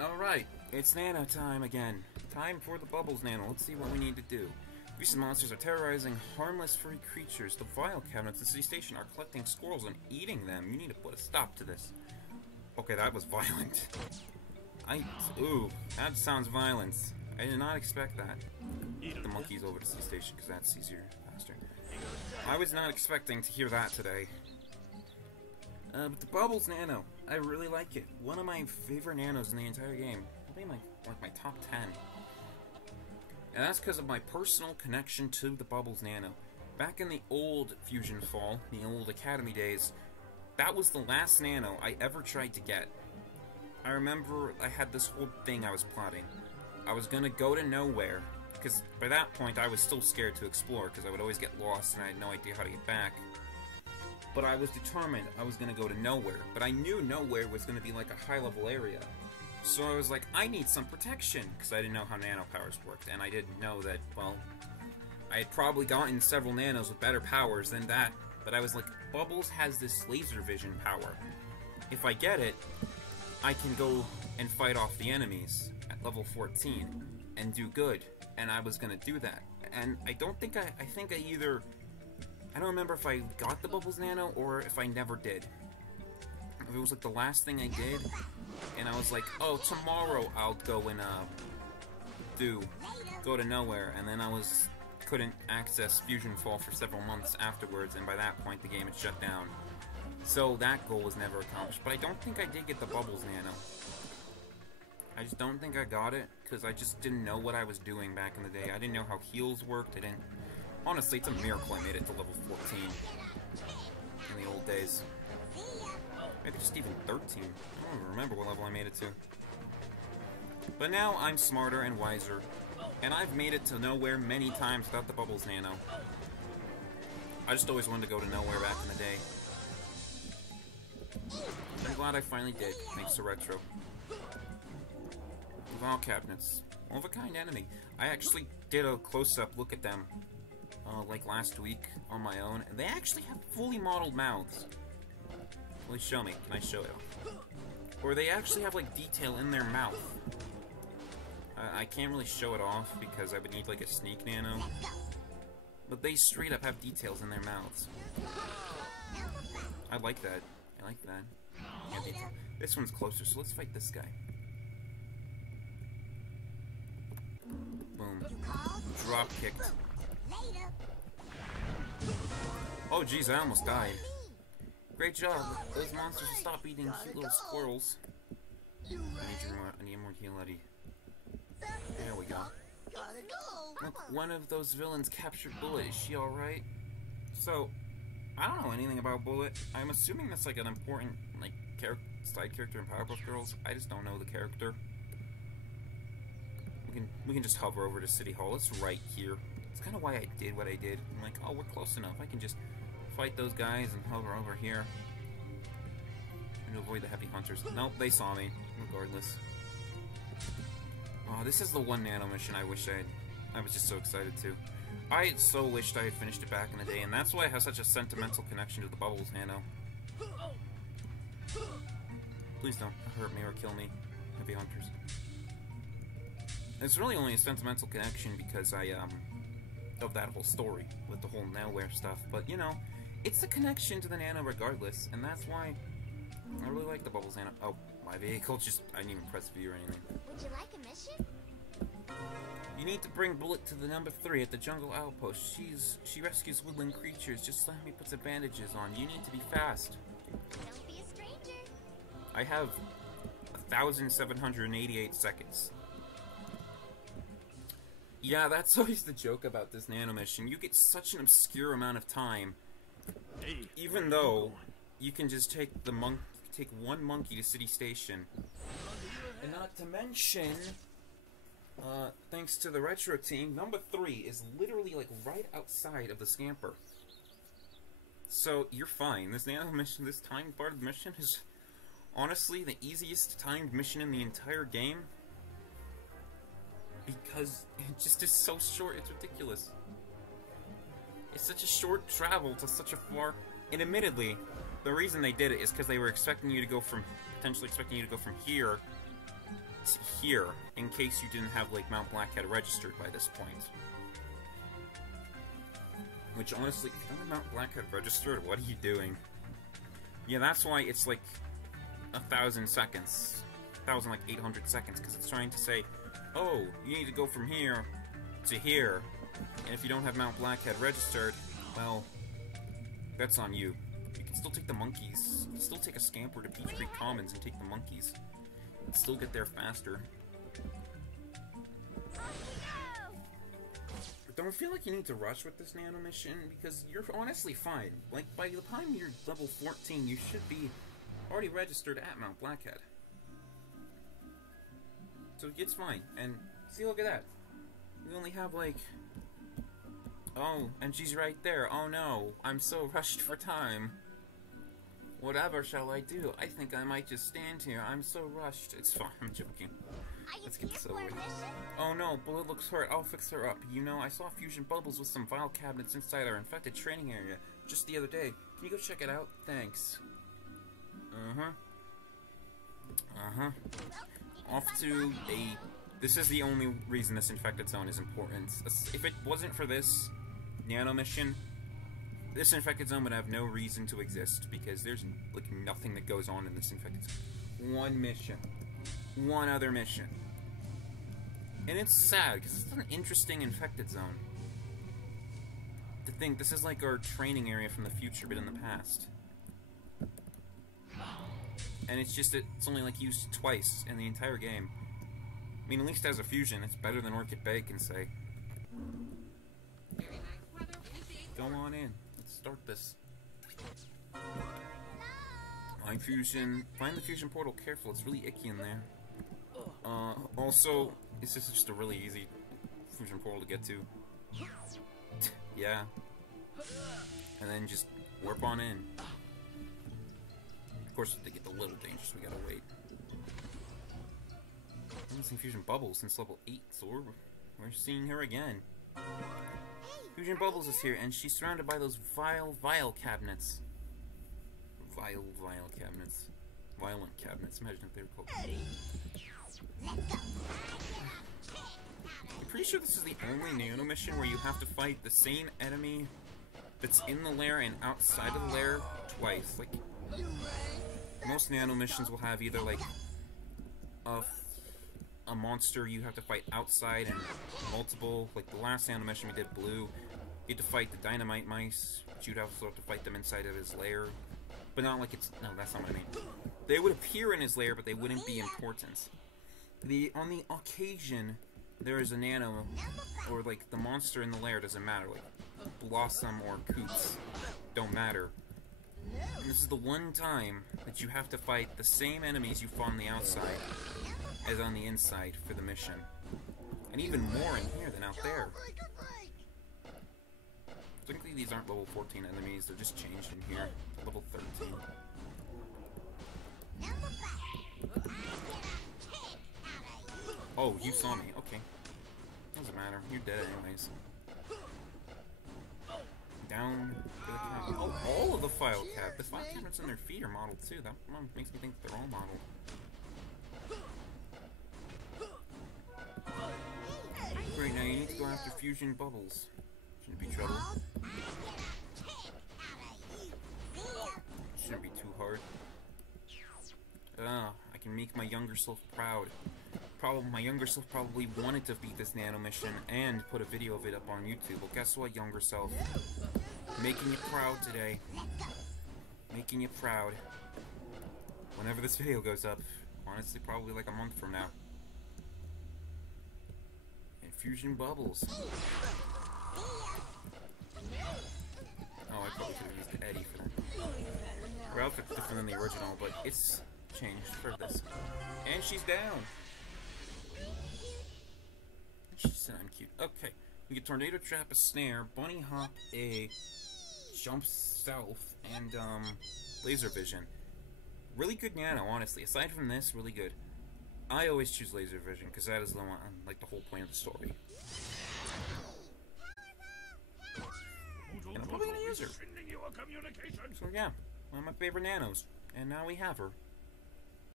Alright, it's Nano time again. Time for the Bubbles Nano. Let's see what we need to do. Recent monsters are terrorizing harmless furry creatures. The vile cabinets at the city station are collecting squirrels and eating them. You need to put a stop to this. Okay, that was violent. Ooh, that sounds violent. I did not expect that. Get the monkeys over to the city station because that's easier, faster. I was not expecting to hear that today. But the Bubbles Nano, I really like it. One of my favorite nanos in the entire game. Probably my top 10. And that's because of my personal connection to the Bubbles Nano. Back in the old Fusionfall, the old Academy days, that was the last nano I ever tried to get. I remember I had this whole thing I was plotting. I was gonna go to nowhere, because by that point I was still scared to explore, because I would always get lost and I had no idea how to get back. But I was determined I was going to go to nowhere. But I knew nowhere was going to be like a high-level area. So I was like, I need some protection, because I didn't know how nano powers worked. And I didn't know that, well, I had probably gotten several nanos with better powers than that. But I was like, Bubbles has this laser vision power. If I get it, I can go and fight off the enemies at level 14 and do good. And I was going to do that. And I don't think I think I either... I don't remember if I got the Bubbles Nano or if I never did. If it was like the last thing I did, and I was like, oh, tomorrow I'll go and go to nowhere, and then I couldn't access Fusionfall for several months afterwards, and by that point the game had shut down. So that goal was never accomplished. But I don't think I did get the Bubbles Nano. I just don't think I got it, because I just didn't know what I was doing back in the day. I didn't know how heals worked. Honestly, it's a miracle I made it to level 14 in the old days. Maybe just even 13. I don't even remember what level I made it to. But now I'm smarter and wiser, and I've made it to nowhere many times without the Bubbles Nano. I just always wanted to go to nowhere back in the day. I'm glad I finally did, thanks to Retro. Vile cabinets. One-of-a-kind enemy. I actually did a close-up look at them. Like last week on my own, and they actually have fully modeled mouths. Please show me. Can I show it? Or they actually have like detail in their mouth. I can't really show it off because I would need like a sneak nano. But they straight up have details in their mouths. I like that. I like that. Yeah, this one's closer, so let's fight this guy. Boom. Drop kicked. Oh jeez, I almost died. Great job. Those monsters will stop eating cute little squirrels. I need more heal, Eddie. There we go. Look, one of those villains captured Bullet. Is she alright? So, I don't know anything about Bullet. I'm assuming that's like an important like side character in Powerpuff Girls. I just don't know the character. We can just hover over to City Hall. It's right here. It's kind of why I did what I did. I'm like, oh, we're close enough. I can just fight those guys and hover over here. And avoid the heavy hunters. Nope, they saw me, regardless. Oh, this is the one nano mission I wish I was just so excited to. I so wished I had finished it back in the day, and that's why I have such a sentimental connection to the Bubbles Nano. Please don't hurt me or kill me, heavy hunters. It's really only a sentimental connection because of that whole story with the whole nowhere stuff, but you know, it's a connection to the nano regardless, and that's why I really like the Bubbles Nano. Oh, my vehicle just, I didn't even press V or anything. Would you like a mission? You need to bring Bullet to the number 3 at the jungle outpost. She rescues woodland creatures. Just let me put some bandages on. You need to be fast. Don't be a stranger. I have 1,788 seconds. Yeah, that's always the joke about this nano mission. You get such an obscure amount of time, even though you can just take one monkey to City Station. And not to mention, thanks to the Retro team, number 3 is literally like right outside of the scamper. So you're fine. This nano mission, this timed part of the mission is honestly the easiest timed mission in the entire game. Because it just is so short, it's ridiculous. It's such a short travel to such a far... And admittedly, the reason they did it is because they were expecting you to go from... potentially expecting you to go from here it here, in case you didn't have, like, Mount Blackhead registered by this point. Which, honestly, if you don't have Mount Blackhead registered, what are you doing? Yeah, that's why it's, like, 1,000 seconds. 1,800 seconds, because it's trying to say, oh, you need to go from here to here, and if you don't have Mount Blackhead registered, well, that's on you. You can still take the monkeys. You can still take a scamper to Peach Creek Commons and take the monkeys. And still get there faster. But don't feel like you need to rush with this nano mission, because you're honestly fine. Like, by the time you're level 14, you should be already registered at Mount Blackhead. So it's fine. And, see, look at that. We only have, like... Oh, and she's right there. Oh no, I'm so rushed for time. Whatever shall I do? I think I might just stand here. I'm so rushed. It's fine, I'm joking. Let's get this over with. Oh no, Bullet looks hurt. I'll fix her up. You know, I saw Fusion Bubbles with some vial cabinets inside our infected training area just the other day. Can you go check it out? Thanks. Off to a... This is the only reason this infected zone is important. If it wasn't for this nano mission, this infected zone would have no reason to exist, because there's, like, nothing that goes on in this infected zone. One mission. One other mission. And it's sad, because it's an interesting infected zone. To think, this is like our training area from the future, but in the past. And it's just, it's only, like, used twice in the entire game. I mean, at least as a fusion, it's better than Orchid Bay can say. Go on in. Let's start this. Find the fusion portal careful, it's really icky in there. Also, this is just a really easy fusion portal to get to. Yeah. And then just warp on in. Of course, if they get a little dangerous, we gotta wait. I haven't seen Fusion Bubbles since level 8, so we're seeing her again. Fusion Bubbles is here, and she's surrounded by those vial cabinets. Vial cabinets. Violent cabinets, imagine if they were called. I'm pretty sure this is the only nano mission where you have to fight the same enemy that's in the lair and outside of the lair twice. Like, most nano missions will have either, like, a monster you have to fight outside and multiple, like the last animation we did, Blue, you had to fight the dynamite mice, but you'd also have to fight them inside of his lair. But not like it's, no, that's not what I mean. They would appear in his lair, but they wouldn't be important. On the occasion, there is a nano, or like the monster in the lair doesn't matter, like Blossom or Coots don't matter. And this is the one time that you have to fight the same enemies you fought on the outside as on the inside for the mission. And even more in here than out there. Technically these aren't level 14 enemies, they're just changed in here. Level 13. Oh, you saw me, okay. Doesn't matter, you're dead anyways. Down to the cabinet. Oh, all of the file cabinets. The file cabinets in their feet are modeled too. That makes me think they're all modeled. Great, now you need to go after Fusion Bubbles. Shouldn't be trouble. Shouldn't be too hard. I can make my younger self proud. My younger self probably wanted to beat this nano mission and put a video of it up on YouTube. Well, guess what, younger self? Making you proud today. Making you proud. Whenever this video goes up. Honestly, probably like a month from now. And Fusion Bubbles. Oh, I probably could have used Eddie for that. Her outfit's different than the original, but it's changed for this. And she's down. She said I'm cute. Okay. We get Tornado Trap, a Snare, Bunny Hop, a Jump South, and Laser Vision. Really good nano, honestly. Aside from this, really good. I always choose Laser Vision, because that is the one, like, the whole point of the story. And I'm probably gonna use her. So yeah, one of my favorite nanos. And now we have her.